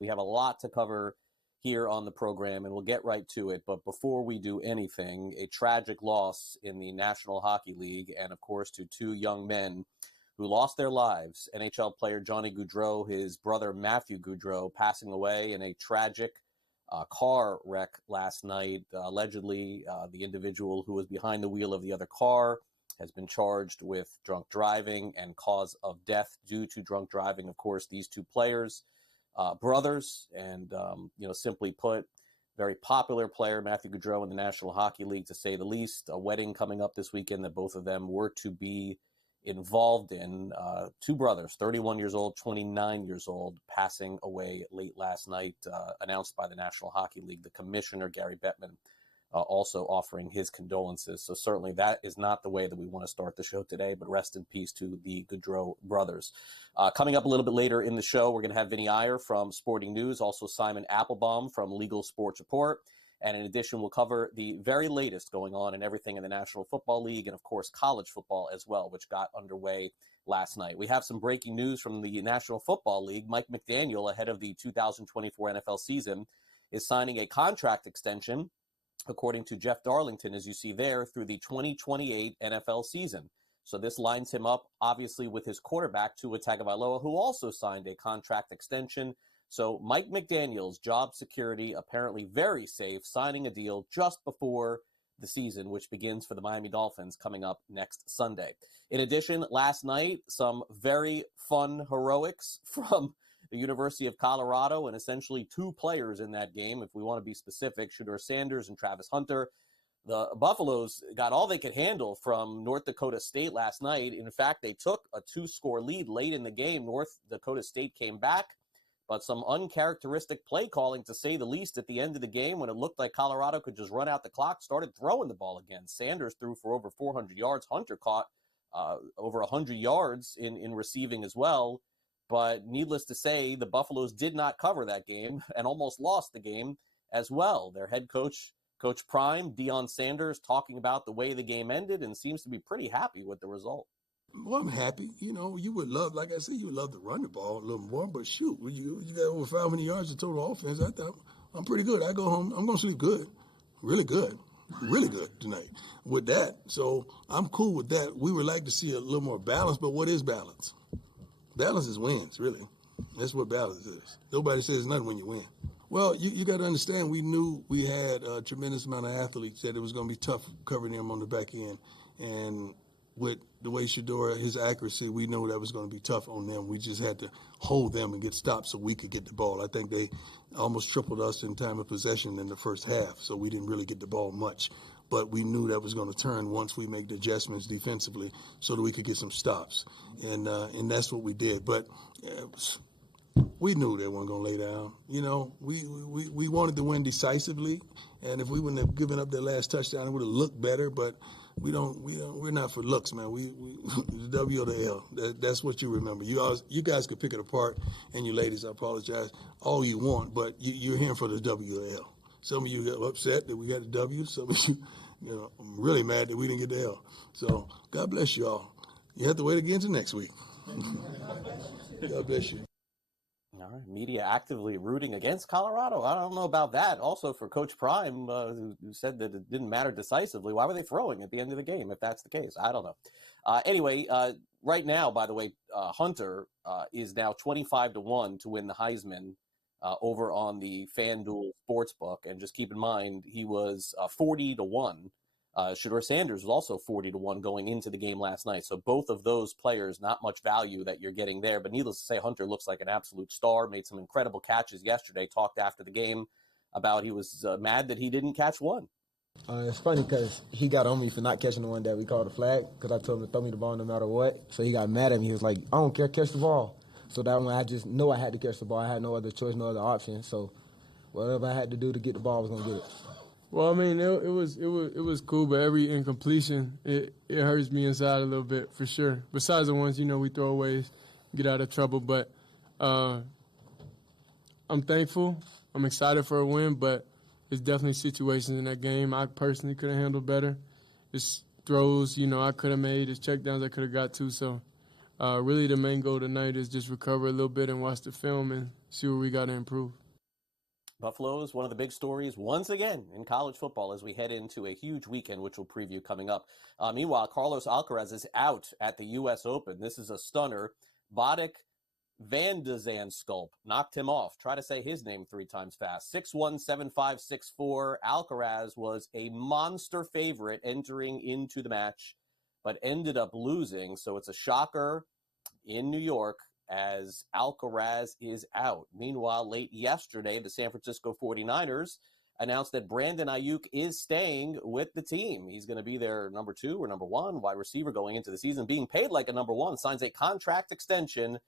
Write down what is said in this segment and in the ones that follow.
We have a lot to cover here on the program, and we'll get right to it. But before we do anything, a tragic loss in the National Hockey League, and of course to two young men who lost their lives. NHL player Johnny Gaudreau, his brother Matthew Gaudreau, passing away in a tragic car wreck last night. Allegedly, the individual who was behind the wheel of the other car has been charged with drunk driving and cause of death due to drunk driving. Of course, these two players, brothers, and, simply put, very popular player, Matthew Gaudreau, in the National Hockey League, to say the least. A wedding coming up this weekend that both of them were to be involved in. Two brothers, 31 years old, 29 years old, passing away late last night, announced by the National Hockey League. The commissioner, Gary Bettman, also offering his condolences. So certainly that is not the way that we want to start the show today, but rest in peace to the Gaudreau brothers. Coming up a little bit later in the show, we're going to have Vinny Iyer from Sporting News, also Simon Applebaum from Legal Sports Report. And in addition, we'll cover the very latest going on in everything in the National Football League and, of course, college football as well, which got underway last night. We have some breaking news from the National Football League. Mike McDaniel, ahead of the 2024 NFL season, is signing a contract extension, according to Jeff Darlington, as you see there, through the 2028 NFL season. So this lines him up, obviously, with his quarterback, Tua Tagovailoa, who also signed a contract extension. So Mike McDaniel's job security apparently very safe, signing a deal just before the season, which begins for the Miami Dolphins coming up next Sunday. In addition, last night, some very fun heroics from the University of Colorado, and essentially two players in that game, if we want to be specific, Shedeur Sanders and Travis Hunter. The Buffaloes got all they could handle from North Dakota State last night. In fact, they took a 2-score lead late in the game. North Dakota State came back, but some uncharacteristic play calling, to say the least, at the end of the game, when it looked like Colorado could just run out the clock, started throwing the ball again. Sanders threw for over 400 yards. Hunter caught over 100 yards in receiving as well. But needless to say, the Buffaloes did not cover that game and almost lost the game as well. Their head coach, Coach Prime, Deion Sanders, talking about the way the game ended and seems to be pretty happy with the result. Well, I'm happy. You would love, like I said, you would love to run the ball a little more, but shoot, you got over 500 yards of total offense. I thought, I'm pretty good. I go home, I'm going to sleep good, really good tonight with that. So I'm cool with that. We would like to see a little more balance, but what is balance? Balance is wins, really. That's what balance is. Nobody says nothing when you win. Well, you got to understand, we knew we had a tremendous amount of athletes, that it was going to be tough covering them on the back end. And with the way Shedeur, his accuracy, we knew that was going to be tough on them. We just had to hold them and get stops so we could get the ball. I think they almost tripled us in time of possession in the first half, so we didn't really get the ball much. But we knew that was going to turn once we make the adjustments defensively so that we could get some stops. And that's what we did. But we knew they weren't going to lay down. We wanted to win decisively, and if we wouldn't have given up that last touchdown, it would have looked better. But we're not for looks, man. We the W or the L. That's what you remember. You guys could pick it apart, and you ladies, I apologize, all you want, but you're here for the W or L. Some of you got upset that we got the W. Some of you, I'm really mad that we didn't get the L. So God bless you all. You have to wait again till next week. God bless you. All right, media actively rooting against Colorado. I don't know about that. Also for Coach Prime, who said that it didn't matter decisively. Why were they throwing at the end of the game if that's the case? I don't know. Anyway, right now, by the way, Hunter is now 25-1 to win the Heisman over on the FanDuel Sportsbook. And just keep in mind, he was 40-1. Shedeur Sanders was also 40-1 going into the game last night. So both of those players, not much value that you're getting there. But needless to say, Hunter looks like an absolute star, made some incredible catches yesterday, talked after the game about he was mad that he didn't catch one. It's funny because he got on me for not catching the one that we called a flag because I told him to throw me the ball no matter what. So he got mad at me. He was like, I don't care, catch the ball. So that one, I just know I had to catch the ball. I had no other choice, no other option. So whatever I had to do to get the ball, I was going to get it. Well, I mean, it was cool, but every incompletion, it hurts me inside a little bit, for sure. Besides the ones, we throw away, get out of trouble. But I'm thankful. I'm excited for a win, but there's definitely situations in that game I personally could have handled better. It's throws, I could have made. It's checkdowns I could have got to. So really the main goal tonight is just recover a little bit and watch the film and see where we got to improve. Buffalo is one of the big stories once again in college football as we head into a huge weekend, which we'll preview coming up. Meanwhile, Carlos Alcaraz is out at the U.S. Open. This is a stunner. Botic Van de Zandsculp knocked him off. Try to say his name 3 times fast. 6-1, 7-5, 6-4. Alcaraz was a monster favorite entering into the match, but ended up losing. So it's a shocker in New York as Alcaraz is out. Meanwhile, late yesterday, the San Francisco 49ers announced that Brandon Ayuk is staying with the team. He's going to be their number 2 or number 1 wide receiver going into the season, being paid like a number 1, signs a contract extension,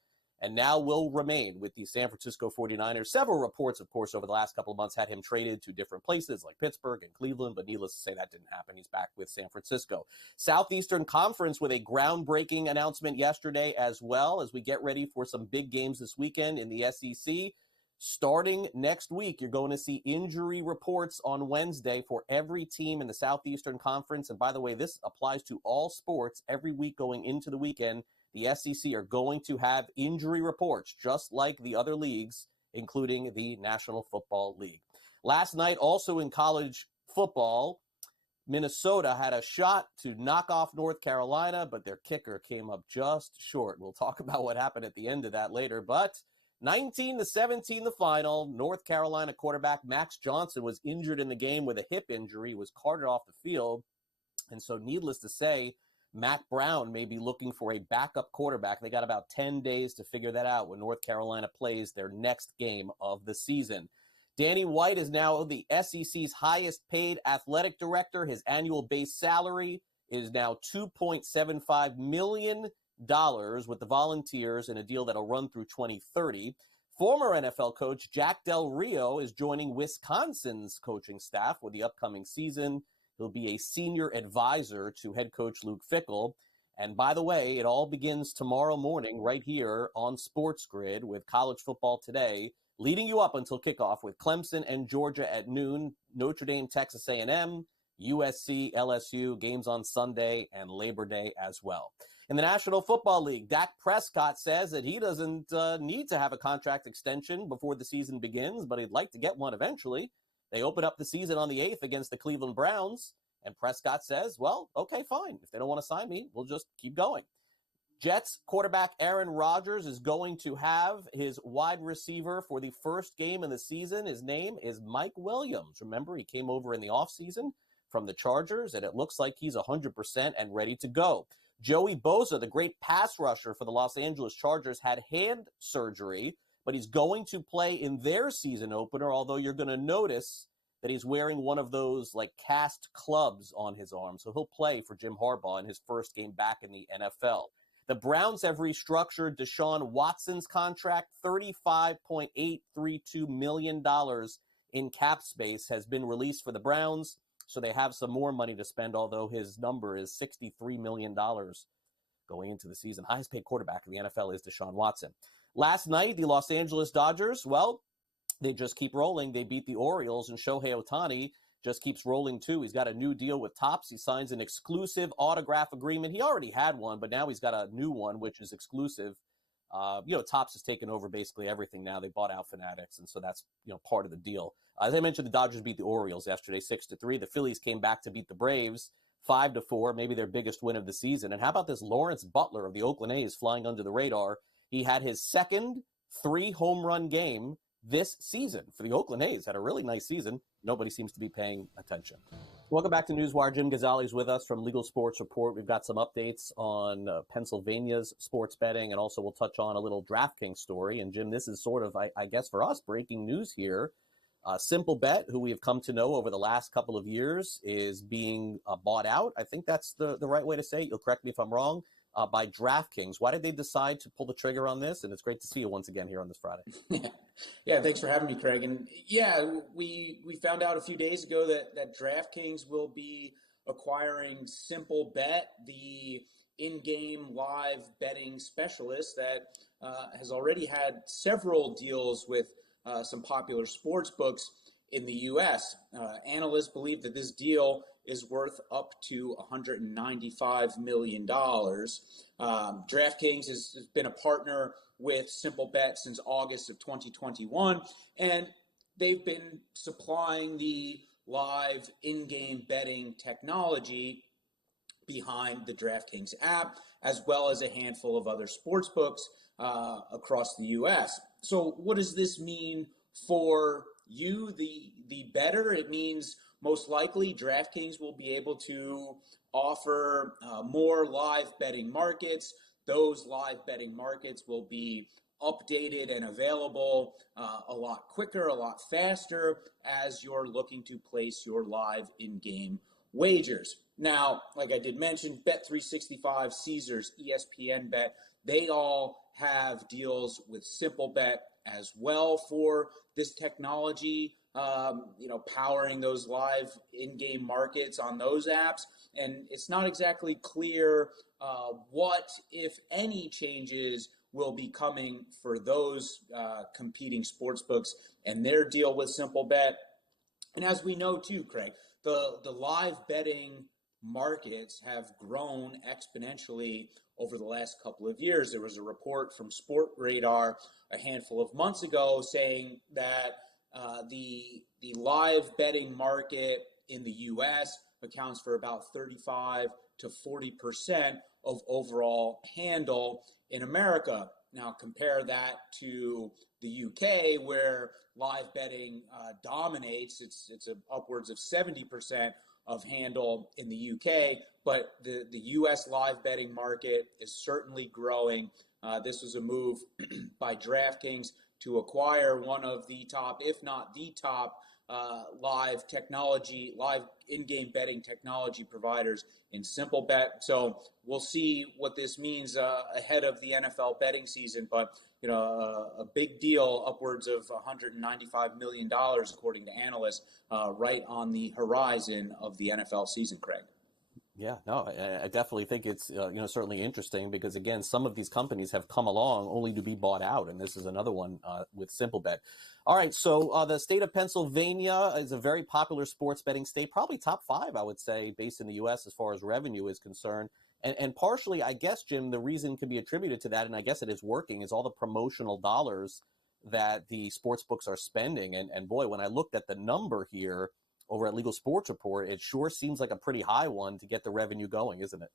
and now will remain with the San Francisco 49ers. Several reports, of course, over the last couple of months had him traded to different places like Pittsburgh and Cleveland, but needless to say, that didn't happen. He's back with San Francisco. Southeastern Conference with a groundbreaking announcement yesterday as well as we get ready for some big games this weekend in the SEC. Starting next week, you're going to see injury reports on Wednesday for every team in the Southeastern Conference. And by the way, this applies to all sports every week going into the weekend. The SEC are going to have injury reports, just like the other leagues, including the National Football League. Last night, also in college football, Minnesota had a shot to knock off North Carolina, but their kicker came up just short. We'll talk about what happened at the end of that later. But 19-17 the final. North Carolina quarterback Max Johnson was injured in the game with a hip injury, was carted off the field. And so needless to say, Matt Brown may be looking for a backup quarterback. They got about 10 days to figure that out when North Carolina plays their next game of the season. Danny White is now the SEC's highest paid athletic director. His annual base salary is now $2.75 million with the Volunteers in a deal that'll run through 2030. Former NFL coach Jack Del Rio is joining Wisconsin's coaching staff for the upcoming season. He'll be a senior advisor to head coach Luke Fickell. And by the way, it all begins tomorrow morning right here on SportsGrid with college football today, leading you up until kickoff with Clemson and Georgia at noon, Notre Dame, Texas A&M, USC, LSU, games on Sunday and Labor Day as well. In the National Football League, Dak Prescott says that he doesn't need to have a contract extension before the season begins, but he'd like to get one eventually. They open up the season on the 8th against the Cleveland Browns, and Prescott says, well, okay, fine. If they don't want to sign me, we'll just keep going. Jets quarterback Aaron Rodgers is going to have his wide receiver for the first game of the season. His name is Mike Williams. Remember, he came over in the offseason from the Chargers, and it looks like he's 100% and ready to go. Joey Bosa, the great pass rusher for the Los Angeles Chargers, had hand surgery, but he's going to play in their season opener, although you're going to notice that he's wearing one of those like cast clubs on his arm. So he'll play for Jim Harbaugh in his first game back in the NFL. The Browns have restructured Deshaun Watson's contract. $35.832 million in cap space has been released for the Browns. So they have some more money to spend, although his number is $63 million going into the season. Highest paid quarterback in the NFL is Deshaun Watson. Last night, the Los Angeles Dodgers, well, they just keep rolling. They beat the Orioles, and Shohei Ohtani just keeps rolling too. He's got a new deal with Topps. He signs an exclusive autograph agreement. He already had one, but now he's got a new one, which is exclusive. Topps has taken over basically everything now. They bought out Fanatics, and so that's, part of the deal. As I mentioned, the Dodgers beat the Orioles yesterday, 6-3. The Phillies came back to beat the Braves, 5-4, maybe their biggest win of the season. And how about this Lawrence Butler of the Oakland A's flying under the radar? He had his second 3-home run game this season for the Oakland A's. Had a really nice season. Nobody seems to be paying attention. Welcome back to Newswire. Jim Ghazali is with us from Legal Sports Report. We've got some updates on Pennsylvania's sports betting, and also we'll touch on a little DraftKings story. And Jim, this is sort of, I guess for us, breaking news here. SimpleBet, who we have come to know over the last couple of years, is being bought out. I think that's the right way to say it. You'll correct me if I'm wrong. By DraftKings. Why did they decide to pull the trigger on this? And it's great to see you once again here on this Friday. Yeah, thanks for having me, Craig. And yeah, we found out a few days ago that DraftKings will be acquiring SimpleBet, the in-game live betting specialist that has already had several deals with some popular sports books in the U.S. Analysts believe that this deal is worth up to $195 million. DraftKings has been a partner with SimpleBet since August of 2021, and they've been supplying the live in-game betting technology behind the DraftKings app, as well as a handful of other sports books across the U.S. So what does this mean for you, the bettor? It means most likely DraftKings will be able to offer more live betting markets. Those live betting markets will be updated and available a lot quicker, a lot faster as you're looking to place your live in-game wagers. Now, like I did mention, Bet365, Caesars, ESPN Bet, they all have deals with SimpleBet as well for this technology, powering those live in-game markets on those apps. And it's not exactly clear what, if any, changes will be coming for those competing sportsbooks and their deal with SimpleBet. And as we know too, Craig, the live betting markets have grown exponentially over the last couple of years. There was a report from SportRadar a handful of months ago saying that the live betting market in the U.S. accounts for about 35 to 40% of overall handle in America. Now compare that to the UK, where live betting dominates. It's upwards of 70% of handle in the UK, but the US live betting market is certainly growing. This was a move by DraftKings to acquire one of the top, if not the top, live in-game betting technology providers in SimpleBet. So we'll see what this means ahead of the NFL betting season, but a big deal, upwards of $195 million, according to analysts, right on the horizon of the NFL season, Craig. Yeah, no, I definitely think it's certainly interesting because, again, some of these companies have come along only to be bought out, and this is another one with SimpleBet. All right, so the state of Pennsylvania is a very popular sports betting state, probably top 5, I would say, based in the U.S. as far as revenue is concerned. And partially, I guess, Jim, the reason can be attributed to that, and I guess it is working, is all the promotional dollars that the sports books are spending. And boy, when I looked at the number here over at Legal Sports Report, it sure seems like a pretty high one to get the revenue going, isn't it?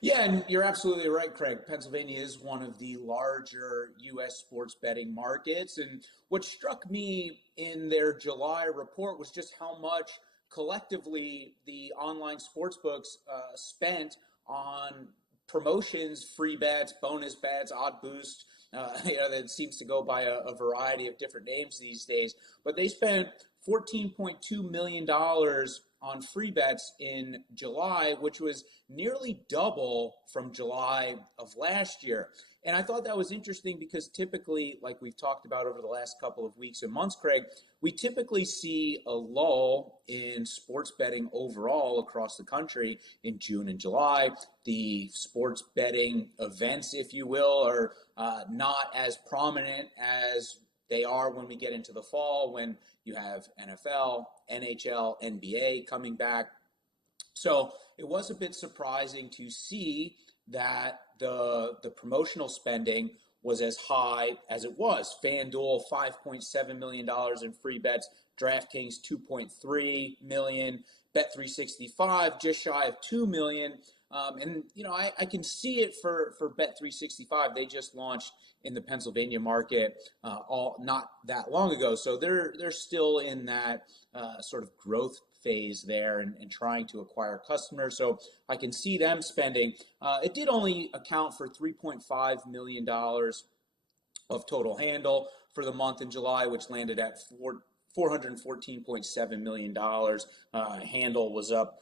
Yeah, and you're absolutely right, Craig. Pennsylvania is one of the larger U.S. sports betting markets. And what struck me in their July report was just how much collectively the online sports books spent on promotions, free bets, bonus bets, odd boost. That seems to go by a variety of different names these days. But they spent $14.2 million on free bets in July, which was nearly double from July of last year. And I thought that was interesting because typically, like we've talked about over the last couple of weeks and months, Craig, we typically see a lull in sports betting overall across the country in June and July. The sports betting events, if you will, are not as prominent as they are when we get into the fall, when you have NFL, NHL, NBA coming back. So it was a bit surprising to see that the promotional spending was as high as it was. FanDuel, $5.7 million in free bets. DraftKings, $2.3 million. Bet365, just shy of $2 million. I can see it for Bet365. They just launched in the Pennsylvania market not that long ago. So they're still in that sort of growth phase there and trying to acquire customers. So I can see them spending. It did only account for $3.5 million of total handle for the month in July, which landed at $414.7 million. Handle was up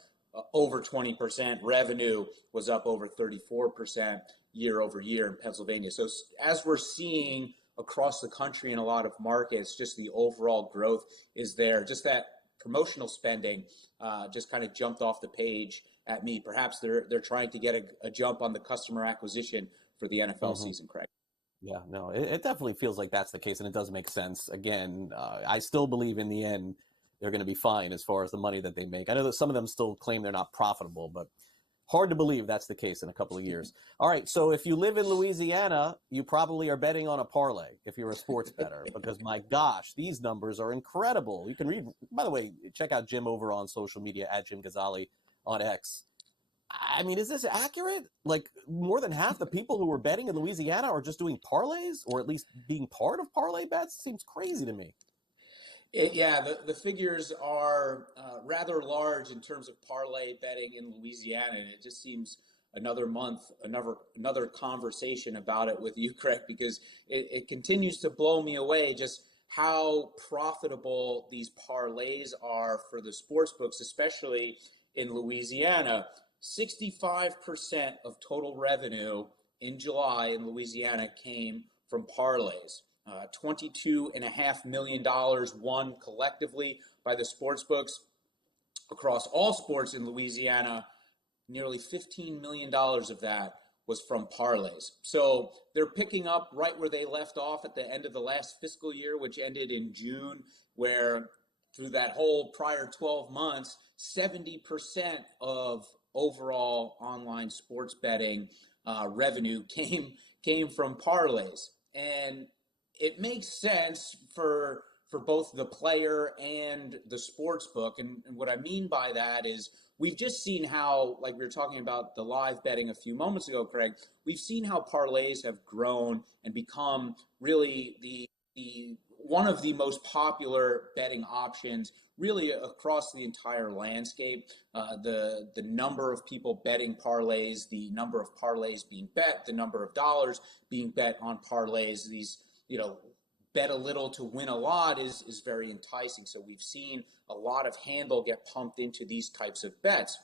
over 20%. Revenue was up over 34% year over year in Pennsylvania. So as we're seeing across the country in a lot of markets, just the overall growth is there. Just that promotional spending just kind of jumped off the page at me. Perhaps they're trying to get a jump on the customer acquisition for the NFL season, Craig. Yeah, no, it definitely feels like that's the case, and it does make sense. Again, I still believe in the end, they're going to be fine as far as the money that they make. I know that some of them still claim they're not profitable, but hard to believe that's the case in a couple of years. All right, so if you live in Louisiana, you probably are betting on a parlay if you're a sports bettor, because my gosh, these numbers are incredible. You can read, by the way, check out Jim over on social media at Jim Ghazali on X. I mean, is this accurate? Like, more than half the people who were betting in Louisiana are just doing parlays, or at least being part of parlay bets? Seems crazy to me. The figures are rather large in terms of parlay betting in Louisiana, and it just seems another month, another conversation about it with you, Craig, because it continues to blow me away just how profitable these parlays are for the sports books, especially in Louisiana. 65% of total revenue in July in Louisiana came from parlays. $22.5 million won collectively by the sports books across all sports in Louisiana. Nearly $15 million of that was from parlays. So they're picking up right where they left off at the end of the last fiscal year, which ended in June, where through that whole prior 12 months, 70% of overall online sports betting revenue came from parlays. And it makes sense for both the player and the sports book. And what I mean by that is we've just seen how, like we were talking about the live betting a few moments ago, Craig, we've seen how parlays have grown and become really the one of the most popular betting options really across the entire landscape. The number of people betting parlays, the number of parlays being bet, the number of dollars being bet on parlays, these, bet a little to win a lot is very enticing. So we've seen a lot of handle get pumped into these types of bets.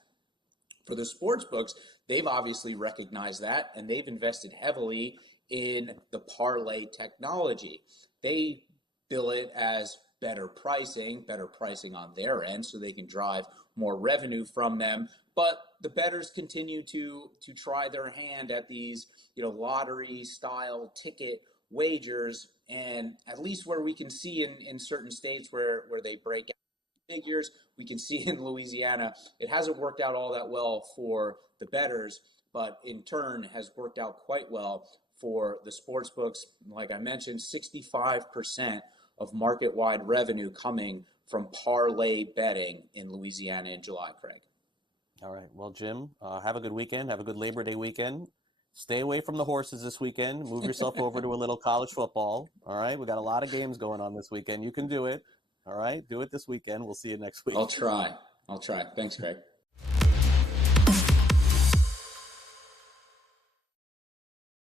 For the sports books, they've obviously recognized that, and they've invested heavily in the parlay technology. They bill it as better pricing on their end so they can drive more revenue from them. But the bettors continue to try their hand at these, lottery style ticket wagers, and at least where we can see in certain states where they break out figures, we can see in Louisiana, it hasn't worked out all that well for the bettors, but in turn has worked out quite well for the sports books. Like I mentioned, 65% of market-wide revenue coming from parlay betting in Louisiana in July, Craig. All right. Well, Jim, have a good weekend. Have a good Labor Day weekend. Stay away from the horses this weekend. Move yourself over to a little college football. All right. We got a lot of games going on this weekend. You can do it. All right. Do it this weekend. We'll see you next week. I'll try. Thanks, Craig.